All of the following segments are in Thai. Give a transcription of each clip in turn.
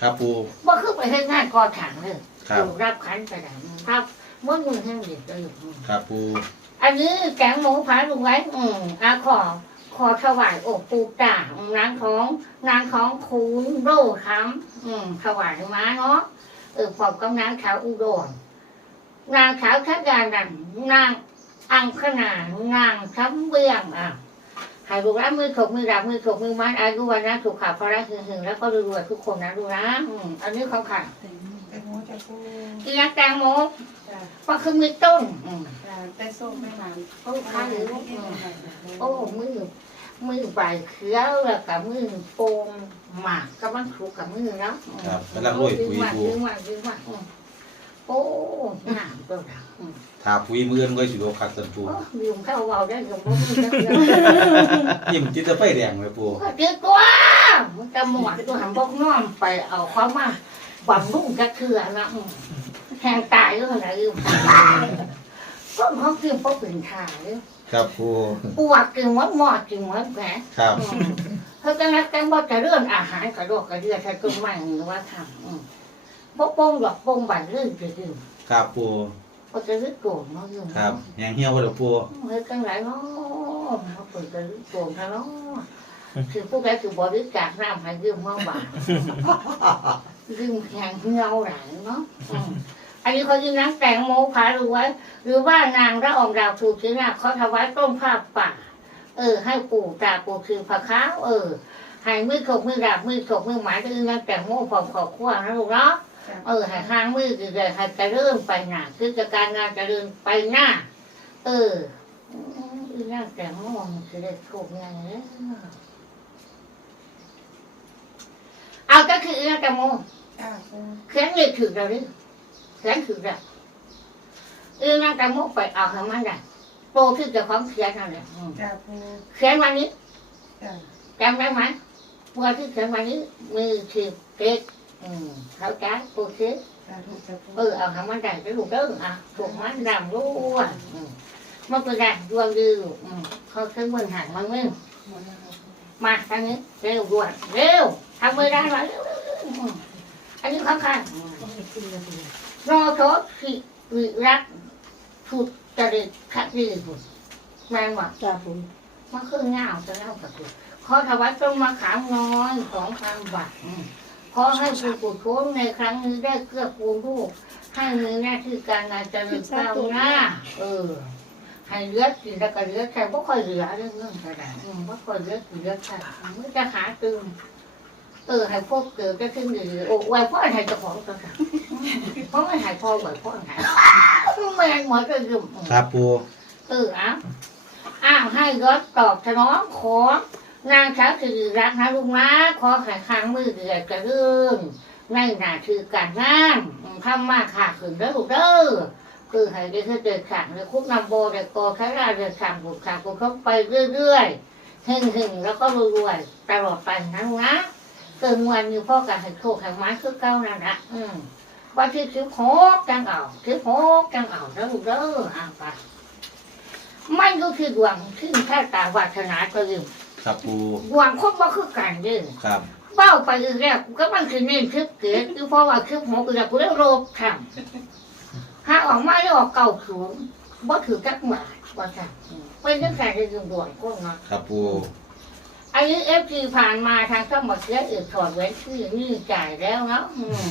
ครับปูว่าคือไปให้งานก่อถังเลยครับถูกรับขันไปไหนครับเมื่อมือให้เด็กเลยครับปูอันนี้แกงหมูผาลุงไว้ อืมอาขอขอถวายอกปูจ่านางของนางของคูณโรคำอืมถวายมาเนาะเออพร้อมกับนางขาวอุดรนางขาวทักการนันนางอังคณานางช้ำเบื้องอะ ให้ลูกรับมือถกมือรับมือถกมือมัดอายุวันนะสุขภาพระหึงหึงแล้วก็รวยๆทุกคนนะดูกนะอืมอันนี้ของขันแต่โมจะพูดกินยาแตงโมจ้ะก็คือมีต้นอืมจ้ะแต่ส้มไม่นานโอ้ข้าหรือโอ้มือมือใบเขียวแล้วกับมือโป่งหมากก็มันคลุกกับมือเนาะครับกำลังโรยปุ๋ยมากปูดึงมากดึงมากอืม โอ้หนามตัวดังอืมถาปุ๋ยมืออนก็สิโดคักสันปูโอ้ยืมเข้าเบาได้ยังบ่มีจักเดือนยิ้มจิตตะไฟแดงเลยปูก็เจอตัวมันจะหมดตัวหันบกน้อมไปเอาความมาบำรุงกระเทือนะอืมแหงตายก็ขนาดยืมก็เขาคือพวกเป็นขาเลยครับปูปวดกินวัดหมอดกินวัดแผลครับเพื่อกันนักกันว่าจะเรื่องอาหารกระโดดกระเดือใช้กุ้งมันหรือว่าทำ อืมพวกโป้งดอกโป้งบันเรื่องจะดื่มครับปูก็จะรึกโกงเนาะยืมครับแหงเหี่ยวบ่ล่ะปูเฮ้ยกันไหนเนาะเขาเปิดจะรึกโกงท่าเนาะคือพวกแกคือบริจาคน้ำให้ยืมเมื่อบาทยืมแข่งเงาหลังเนาะอืมอันนี้เขายืมนักแต่งโมพารวยหรือว่านางระอองดาวถูกที่นาเขาถวายต้นผ้าป่า เออ ให้ปู่ตาปู่คือพระค้าวเออให้มือขบมือดาบมือขบมือหมายก็คือนักแต่งโม่พร้อมขอบขั้วนะลูกเนาะ เออให้ข้างมือคือจะให้จะเริ่มไปหน้าคือจะการงานจะเดินไปหน้า เอออือนักแต่งโม่มันคือได้ถูกไงเนี่ยเอาก็คือนักแต่งโม่จ้ะปูเขียนเลยถือเราดิเขียนถือเราเออนักแต่งโม่ไปเอาให้มันได้โปรที่เจะของเขียนนั่นแหละอืมจ้ะปูเขียนวันนี้จ้ะจำได้ไหมวันที่เขียนวันนี้มือถือเก๊ก อืมเขาจ้าปูซื้อจ้ะถูกจ้ะปูเออเอาทำมันได้จะถูกเด้ออะถูกมันดำรู้อะอืมมันก็ได้ดวงดีอยู่อืมเขาซื้อเงินหันมันมึงหมดแล้วครับปูมาทางนี้เร็วด่วนเร็วทำไม่ได้หรอเร็วเร็วเร็วอืมอันนี้ข้างข้างรอโทษสิริรักถูกจริตขัดดีบุญแมงว่ะ จ้ะปูมันคือเงาจะเล่ากับคุณขอถวายต้นมะขามน้อยสองพันบาทอืม ขอให้ผู้กุศลในครั้งนี้ได้เกื้อกูลลูกให้มีหน้าที่การงานเจริญก้าวหน้า เออให้เหลือกินแล้วก็เหลือใช้บ่ค่อยเหลือเรื่องเรื่องกระดาษอืมบ่ค่อยเหลือกินเหลือใช้มันจะหาตึงเออให้พวกเกิดก็ขึ้นดีโอ้ไว้พ่อให้เจ้าของตัวค่ะเพราะไม่ให้พ่อไว้พ่อให้แม่งหมดก็ยืมครับปูเอออะอ้าวให้ยศตอบสนองขอ นางสาวสิริรักนะลุงนะขอให้ค้างมือเดือดกระเรื่องในหน้าที่การงานอืมทำมาขาขึ้นเด้อลูกเด้อคือให้ได้คือเดินขังเลยคุกนำโบเด็กโกใช้ราเดินขังบุกขังบุกเข้าไปเรื่อยๆหึ่งหึ่งๆแล้วก็รวยๆตลอดไปนะลุงนะเกินวันอยู่พ่อกันให้โคกให้ไม้คือเก้านั่นนะอืมวันที่สิบหกจังเอาสิบหกจังเอาเด้อลูกเด้ออ่าไปมันก็คือดวงที่แค่ตาวาสนาตัวเอง ครับปูดวงคนบ่คือกันเด้อครับเบ้าไปอีกแล้วกูก็มันคือเน้นคลิปเกิดคือเพราะว่าคลิปหกอีกแล้วกูได้โรคทำถ้าออกมาแล้วออกเก่าสูงบ่ถือจักหมาว่าจ้ะอืมเป็นนักแสดงในดวงคนเนาะครับปูอันนี้เอฟซีผ่านมาทางช่องบักเสียเอกถอดไว้ชื่อนี่จ่ายแล้วเนาะอืม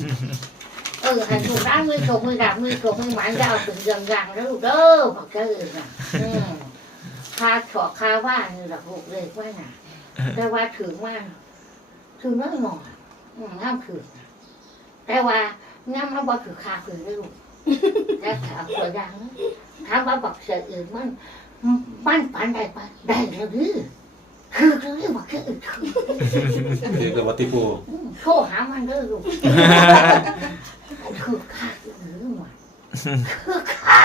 เออให้ถูกร้านมือถกมือดับมือถกมือหมายยาวถึงยังยังแล้วลูกเด้อบักเสียเอกอะอืม คาเฉาะคาว่านี่แหละลูกเลยว่าน่ะแต่ว่าถึงว่าถึงน้อยหน่อยอืมน้ำถึงแต่ว่าน้ำมันบ่ถือคาคืนได้ลูกแล้วถามตัวอยังนะถามว่าบอกเสียอื่นมันมันปันได้ปะได้แล้วดื้อคือคือเรียกว่าคือคือเรียกว่าติปูอืมโทรหามันเด้อลูกคือคาคือหรือมันคือคา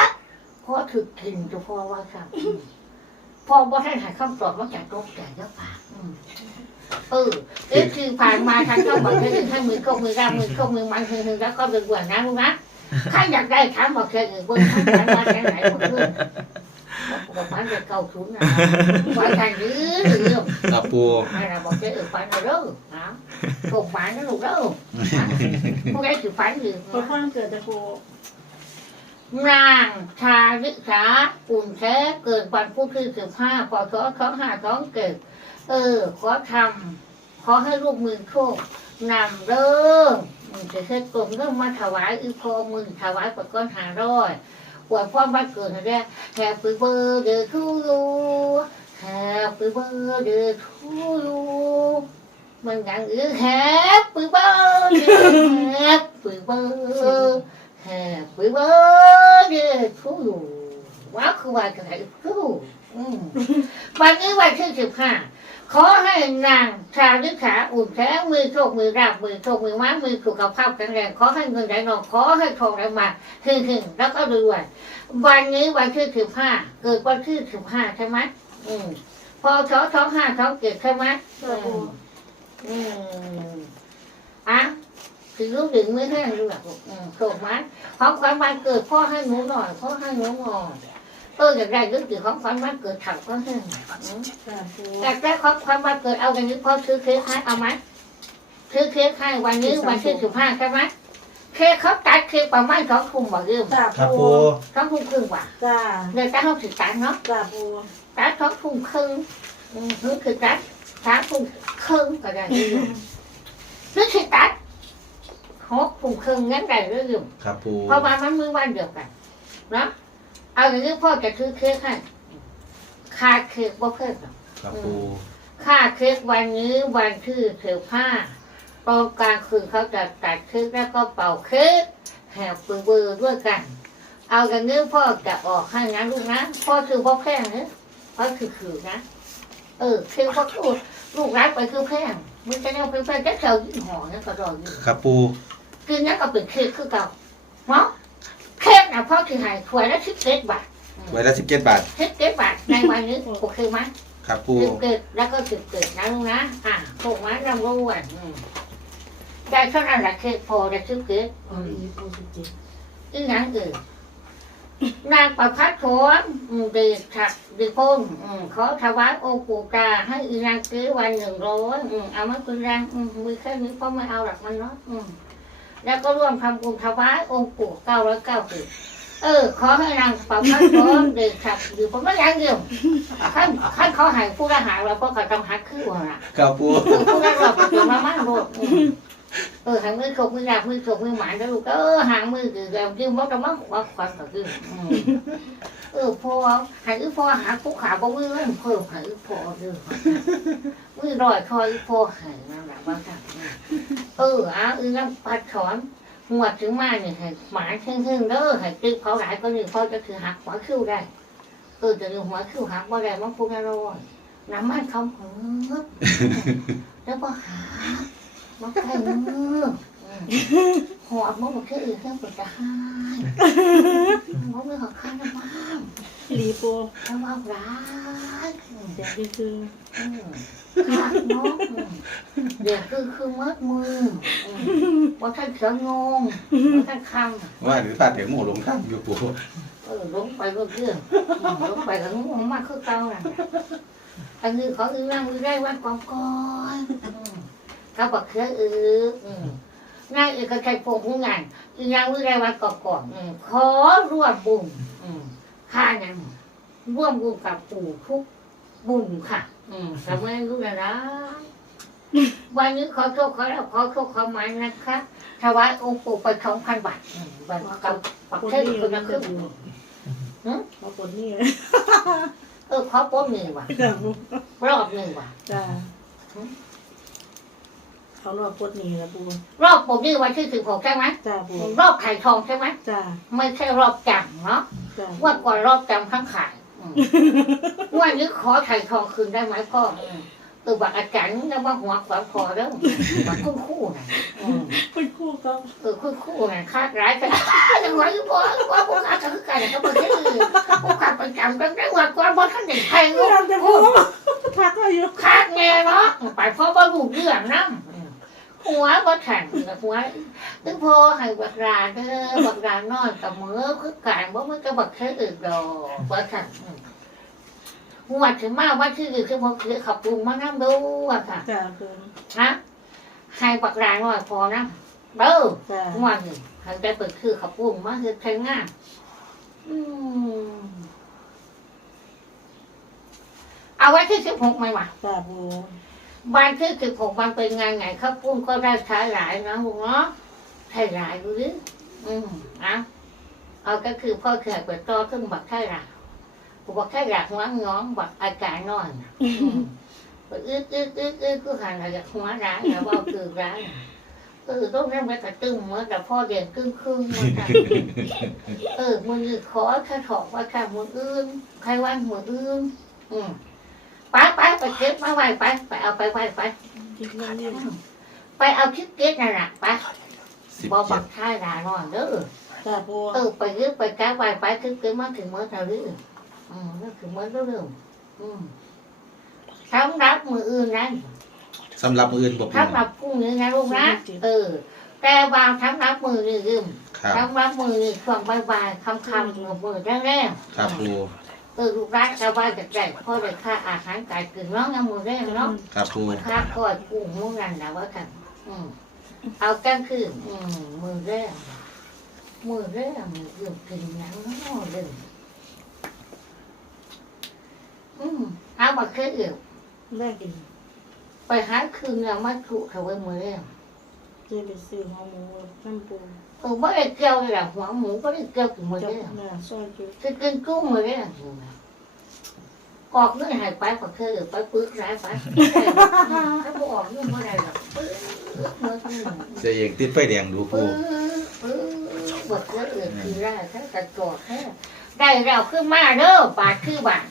เพราะถือกินจะพอว่าครับอืม พอบ่ท่านหายคำตอบมาจากตกใจเยอะปากอืมเออเอ๊ะคือผ่านมาทางเข้าบอกแค่หนึ่งให้มือเข้ามือร่างมือเข้ามือมันหึงหึงแล้วก็เป็นบ่วนนะลูกนะใครอยากได้ถามบอกแค่อื่นบนท่านถามมาแค่ไหนหมดเลยบอกฝันจะเก่าชุนนะฝันกันหรือหรือครับปูให้เราบอกจะเออฝันเด้อนะถูกฝันนะลูกเด้อนะผู้ใดถือฝันอยู่คนข้างเกิดจะปู นางชาลิสาอุ่นแท้เกิดวันพุธที่สิบห้าพศสองห้าสองเกิด เออ ขอทำขอให้ลูกมือโชคนำเริ่มจะเฮ็ดกลมเริ่มมาถวายอีพอมือถวายประก้อนหาร้อยปวดพ่อบ้านเกิดนะเนี่ยแฮปปี้เบอร์เดย์ทูยูแฮปปี้เบอร์เดย์ทูยูมันอย่างอื่นแฮปปี้เบอร์เดย์แฮปปี้เบอร์ Happy birthday to you ว้าวคือวันกันไหนทูอืมวันนี้วันที่สิบห้าขอให้นางชาลิขาอุ่นแท้มือโชคมือราบมือโชคมือม้ามือสุขภาพแข็งแรงขอให้เงินไหลนองขอให้ทองไหลมาหึ่งหึ่งๆแล้วก็รวยวันนี้วันที่สิบห้าเกิดวันที่สิบห้าใช่ไหมอืมพอสองสองห้าสองเจ็ดใช่ไหมจ้าปูอืมอะ คือลูกดึงไม่ให้ลูกหรอกอืมโกรธไหมของขวัญวันเกิดพ่อให้หนูหน่อยพ่อให้หนูหน่อยเอออยากได้ก็คือของขวัญวันเกิดถังก็ให้อืมจ้าปูอยากได้ของขวัญวันเกิดเอาอย่างนี้พ่อซื้อเค้กให้เอาไหมซื้อเค้กให้วันนี้วันที่สิบห้าใช่ไหมเค้กเขาตัดเค้กประมาณสองทุ่มบ่ยืมจ้าครับปูปูสองทุ่มครึ่งว่ะจ้าเดี๋ยวจะเขาสิตัดเนาะจ้าปูตัดสองทุ่มครึ่งอืมหรือคือตัดสามทุ่มครึ่งก็ได้ยืมนึกคิดตัด หกปุ่มครึ่งงั้นได้หรืออยู่ครับปูเพราะว่ามันมือวันเดียวกันนะเอาอย่างนี้พ่อจะซื้อเค้กให้ค่าเค้กบ่เพิ่มหรอกครับปูค่าเค้กวันนี้วันที่สิบห้าตอนกลางคืนเขาจะตัดเค้กแล้วก็เป่าเค้กแหบปืนเบอร์ด้วยกัน เอาอย่างนี้พ่อจะออกให้นะลูกนะพ่อคือพ่อแพงนะพ่อคือคือนะเออเค้กพ่อคือลูกรักไปคือแพงมันจะเอาเป็นแพงจะเฉายี่ห้อเนี่ยก็รออยู่ครับปู กินนั้นก็เป็นเค้กคือเก่าเนาะเค้กนะพ่อคือใหายถ้วยละสิบเจ็ดบาทไว้ละสิบเจ็ดบาทสิบเจ็ดบาทในวันนี้โอเคไหมครับปูสิบเจ็ดแล้วก็สิบเจ็ดนะลูกนะอะถูกไหมรำรู้อะอืมได้เท่านั้นแหละเค้กพอได้สิบเจ็ดเอาอีปูสิจิอีกอย่างอื่นนางประพัดโขนอืมเด็กถักเด็กพงอืมขอถวายองค์ปู่ตาให้อีนางซื้อวันหนึ่งร้อยอืมเอามาเป็นแรงอืมมือแค่นี้พ่อไม่เอาหรอกมันเนาะอืม แล้วก็ร่วมทำบุญถวายองค์ปู่เก้าร้อยเก้าสิบเออ ขอให้นางเป่าพัดร้อนเด็กขับอยู่ผมก็ยังเดียวขั้นขั้นเขาใหายผู้ละหาเราก็กระต้องหักขึ้นว่าล่ะครับปูเออผู้ละรอบเดี๋ยวมามั่งโลดอืมเออหางมือขกมือหลับมือขกมือหมายแล้วลูกเออหางมือคือแบบยืมว่าจะมาหัวควันก็คืออืม เออพอใหายพอหาผู้ขาบ่มือเพิ่มใหายพอเด้อมือรอยคอยพอใหายนั่นแหละว่าสั่งเออเอาอือน้ำปัดถอนหัวถึงมาเนี่ยให้หมาเชิงๆเด้อให้ตึกเขาหลายก็หนึ่งเขาจะคือหักหัวคิ้วได้เออจะดึงหัวคิ้วหักบ่ได้มันพูดอร่อยน้ำมันเขาเหิบแล้วก็หามันใครมือ หัวมันมันคืออื่นเครื่องปวดจะหายมันไม่ของข้าน้ำมันลีปูแล้วว่าร้าเดี๋ยวคืออืมขาดเนาะเดี๋ยวคือคือมัดมือว่าท่านเสืองงว่าท่านคำว่าหรือตาเถียงหมูหลงทางอยู่ปูเออลงไปก็เรื่องลงไปก็งงมากคือเก่าน่ะอันนี้เขาอือนั่งอือได้วันก่อนก่อนอืมเขาบอกเคยอืองอืม นายเอกชัยพงษ์ผู้งานอีนางอือได้วันก่อนก่อนอืมขอร่วมบุญอืมข้ายังร่วมบุญกับปู่ทุกบุญค่ะ อืมสมัยรู้แล้วนะวันนี้ขอโชคขอแล้วขอโชคขอหมายนะคะถวายองค์ปู่ไปสองพันบาทอืมวันกับปักคนเทศนี้คนนะละคคืรึ่องปูหืมมาคนนี้เออขอป๊บหนึ่งว่ะจ้าปูรอบหนึ่งว่ะจ้า เขารอปดนี้แล้วปูรอบผมนี่วันที่สิบหกใช่ไหมจ้าปูรอบไข่ทองใช่ไหมจ้าไม่ใช่รอบจำเนาะจ้าว่าก่อนรอบจำข้างขายอืมวันนี้ขอไข่ทองคืนได้ไหมพ่ออืมเออบักอาจารย์แล้วว่าหัวขวานคอแล้วบักคู่คู่ๆนะอืมคุณครูก็เออคู่คู่ๆนะคาดร้ายกันยังไงพ่อว่าพวกอาจารย์กันเขาบอกที่อื่นพวกข้าประจำกันได้วันก่อนพ่อท่านเด็กไทยไม่ลูกทำจะปูทักเขาอยู่คาดแน่เนาะไปพ่อบ่ลูกเรื่องนั่ หัวบ่แข็งหัวตึงพอให้บักราเด้อบักรานอนกับมือคือการบ่มันก็บักแค่อื่นดอกบ่แข็งหัวถึงมาว่าที่คือพอคือขับปรุงมาน้ำดูอะค่ะจ้าปูฮะให้ปักรางหน่อยพอนะเด้อจ้าหัวหนึ่งให้ได้เปิดคือขับปรุงมาคือใช้งานอืมเอาไว้ที่สิบหกไหมวะจ้าปู วันที่สิบหกมันเป็นงานไงข้าวปุ้งก็ได้ใช้หลายนะลุงเนาะใช้หลายดูดิอืมเอาเอาก็คือพ่อเขื่อนเปิดต่อขึ้นบักใช่หลายบอกใช่หลายหัวง้องบักอาการนอนน่ะอืมอึดอึดอึดอึดอึดก็หันอะไรหัวร้ายแล้วว่าคือร้ายเออต้องนั่งไปกระตึ้งเมื่อแต่พ่อเด่นครึ่งครึ่งมันค่ะเออมือขอแค่ถอกว่าค่ะมืออื่นใครว่างมืออื่นอืม ไปไปไปเก็บมาไว้ไปไปเอาไปไว้ไปคิดเรื่องนี้ไปเอาคิดเก็ตนั่นแหละไปสิบบ่เจ็บัดกท่ายดานอนเด้อ จ้าปูเออไปยืดไปก้าวไปไปคิดเก็ตมาถึงเมื่อเท่านี้อืมก็ถึงเมื่อเร็วๆอืมสำหรับมืออื่นนั้นสำหรับมืออื่นบอกปูสำหรับพรุ่งนี้นะลูกนะเออแต่วางสำหรับมือนี่ยืมครับ สำหรับมือนี่ช่วงบ่ายๆค่ำๆมือมือแรกครับปูๆ เออลูกรักจะว่าจะได้พ่อได้ค่าอาหารกายกินน้องยังมือแรกเนาะครับปูข้าก้อยกุ้งมุ่งนั่นนะว่ากันอืมเอากันคืออืมมือแรกมือแรกมือเกี่ยวกินหนังเนาะเลยอืมเอามาแค่เอียวแรกกินไปหาคืนแล้วมาถูกเขาไว้มือแรกเจะไปซื้อหัวหมูน้ำปูเออไม่ได้เกี่ยวเลยละหัวหมูก็ได้เกี่ยวกับมือจัแรบกหน้าซอยจุคือกินกุ้งมือแรกอยู่นะออกเงื่อนหายไปก็คือไปปึกร้ายไปถ้าบออกเงื่อนเมื่อไรหรอกปึ๊กเมื่อทั้งหมดเสียเองติดไฟแดงดูปู ปื้อปื้อบทละเอียดคือได้ถ้ากระโดดแค่ได้แล้วขึ้นมาเด้อบาทคือบาท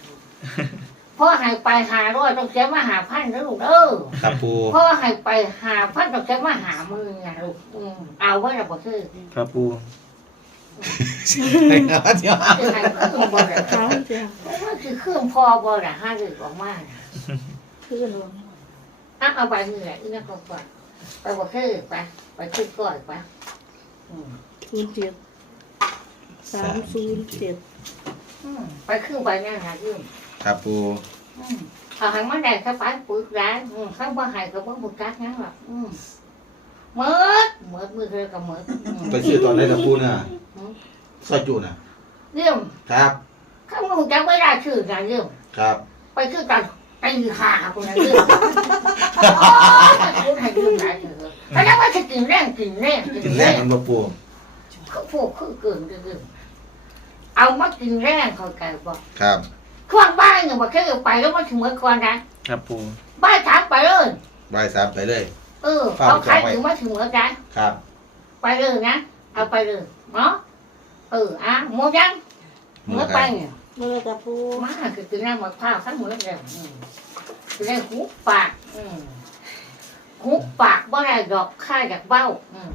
พ่อใหายไปหาร้อยต้องเสียมาหาพันนะลูกเด้อครับปูพ่อใหายไปหาพันต้องเสียมาหามือไงลูกอืมเอาไว้แล้วบ่คือครับปูเดี๋ยวคือใหายเครื่องบ่ได้เขาเจ้ามันคือเครื่องพอบ่ได้ห้าดึกออกมาน่ะขึ้นลงอะเอาไปมือแหละอีนั่นก็ก่อนไปบ่คือไปไปคือก่อนไปอืมศูนย์เจ็ดสามศูนย์เจ็ดอืมไปคือไปนั่นนะยืมครับปู อืมเอาหันมาได้เข้าไปปุ๋ยร้านอืมข้างบ่ใหายก็บ่บุกกักงั้นหรอกอืมเมิดเมิดมือเธอกับเมิดอืมไปซื้อตอนไหนล่ะปูน่ะซอยจูน่ะเรื่องครับข้างบ่จักไม่ได้ชื่อนะเรื่องครับ ไปคือกันไปหาคนนั้นเรื่องโอ้ยคุณให้ยืมหลายเถอะแล้วว่าจะกินแรงกินแรงกิกินนแรแรงงมันบ่ปูเขาพวกคือเกินเรื่องเอามากินแรงเขาไก่บอกครับ ช่วงบ้านเนี่ยบอกแค่ไปแล้วมาถึงเมื่อก่อนนะครับปูบ้านถามไปเลยบ่ายสามไปเลย เออเขาขายถึงมาถึงเมื่อกันครับ ไปเลยนะเอาไปเลยเนาะเอออะโมยังมืเมื่ออคไปรับเนี่ยเมื่อจะปูมาคือคือน้ำมะพร้าวข้างมือแล้วอืมคือได้หูปากอืมหูปากบ่ได้ดอกค่าจากเบ้าอืม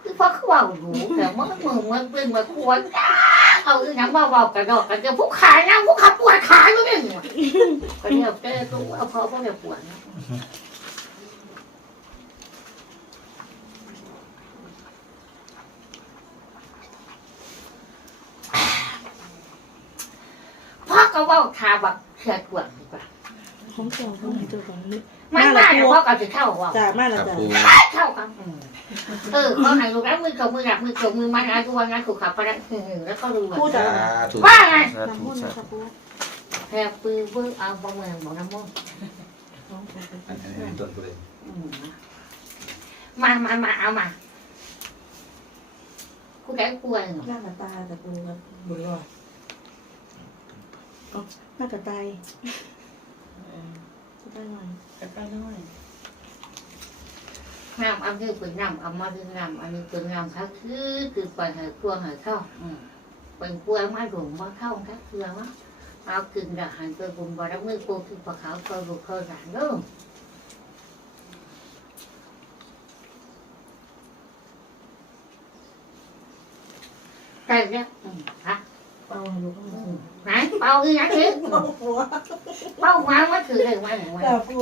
คือเพราะเขาเบาหนูแต่เมื่อมือมันเป็นมาควรจ้า เอาอีน้ำมาเบากระดอกกันจะผู้ขายนะผู้ขับปวดขาอยู่เนี่ยก็เนี่ยแกตัวเอาพอพวกเดียวปวดนะพ่อก็ว่าทาแบบเชื่อปวด องเจ้าของเจ้าของนี่มันมาเนี่ยพ่อก็จะเข้าเว่าจ้ามาคแล้วรับจ้าปูเท่ากันเออเขาให้ลูกแล้วมือกับมือหลักมือกับมือมันอาทุกวันนั้นถูกขับไปแล้วแล้วก็รู้ปูว่าจ้าสาธุว่าไงสาน้ำธุมันสานะคธุรับปูแพรปืนปืนเอาประเมินบอกน้ำมันของปูอันนี้ต้นปูเลยมามามาเอามากูได้ป่วยหน้ากระตายแต่ปูกับบุญรอดหน้ากระตายจะ ได้หน่อยกระตายน้อยน้ำอันนี้เป็นน้ำเอามาดึงน้ำอันนี้เป็นน้ำครับคือคือปล่อยให้กลัวให้เข้าเป็นกลัวมาหลงมาเข้าครับเคือว่าเอากึ่งดักหันไปบุญบารมีปูคือปลาขาวเคยรู้เคยหลานเด้อแต่เนี่ยฮะ เป่าให้ลูกให้ปูไหนเป่าอีหยังนี่เป่าหัวเป่าหัวมันคืออะไรวะเนี่ยจ้าปู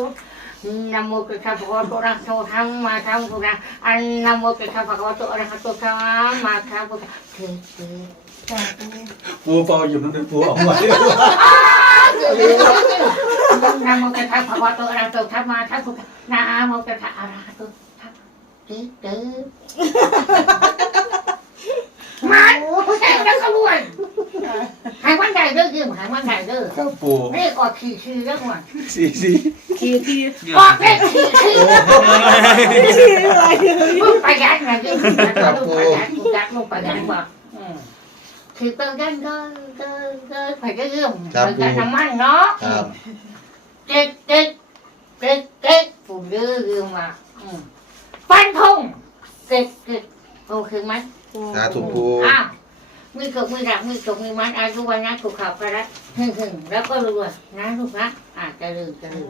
นะโมตัสสะภะคะวะโตอะระหะโตธัมมาธัมพุทธะอันนะโมตัสสะภะคะวะโตอะระหะโตธัมมาธัมพุทธะคือคือจ้าปูปูเป่าอยู่นั่นเป็นปูออกมาคือนาโมตัสสะภะคะวะโตอะระหะโตธัมมาทัพพุทธะนาโมตัสสะอะระหะโตธัมตึ๊ดตึ๊ด มันแข่งแล้วขบวนหายวันใดเด้อยืมหายวันใดเด้อครับปูนี่ออกขี่ชื่อเรื่องวันสี่สี่ทีทีออกเลขขี่ชื่อทีอะไรมึงประหยัดไงยืมมึงประหยัดมึงประหยัดมึงประหยัดบอกอืมคือเติมกันก็ก็ก็ไปก็ยืมไปกันน้ำมันเนาะครับเก๊กเก๊กเก๊กเก๊กปู่เลือยืมมาอืมฟันธงเก๊กเก๊กโอเคไหม สาธุปูอ้าวมือกบมือดักมือกบมือมันอายุวันนะถูกขับกระดับหึ่งหึ่งแล้วก็รวยนะลูกนะอาจจะลืมจะลืม